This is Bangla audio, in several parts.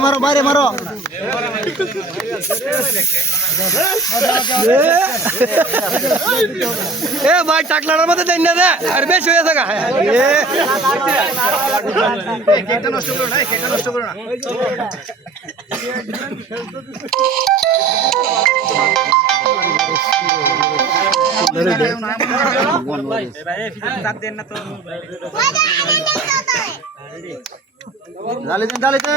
मारो बारे मारो ए भाई टाकलार मत देन ना दे আর বেশি হয়ে থাকা এ কেকটা নষ্ট করো না কেকটা নষ্ট করো না डाले दें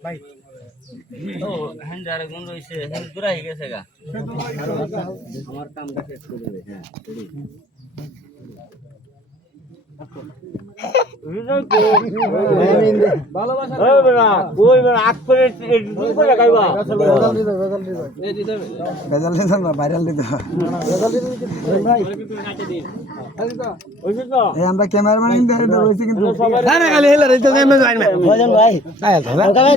भाई ও হ্যান্ড আর গুণ রইছে হ্যান্ড পুরা হয়ে গেছে গা আমার কামটা শেষ করে দেবে হ্যাঁ ভালোবাসা ওই না ওই না আগ করে দুই করে গাইবা বেজাল দিছেন না ভাইরাল দিতে বেজাল দিতে ভাই ওই তো এই আমরা ক্যামেরাম্যান ইনদারে রইছি কিন্তু না না খালি হেলা রইতো আমি যাই না ভজন ভাই আয় তো হালকা ভাই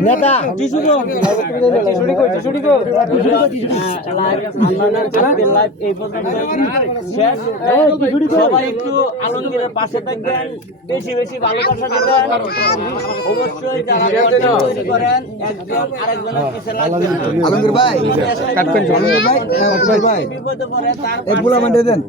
নেতা টিসু কো টিসুড়ি কো লাইভ এই পর্যন্ত শেষ সবাই একটু আলমগীরের পাশে থাকবেন বেশি বেশি ভালোবাসা দিবেন অবশ্যই যারা তৈরি করেন একজন আরেকজনের পিছে লাগবেন আলমগীর ভাই কাট করে আলমগীর ভাই অক্ষয় ভাই বিপদে পড়ে তার এক গোলা মান্ডে দেন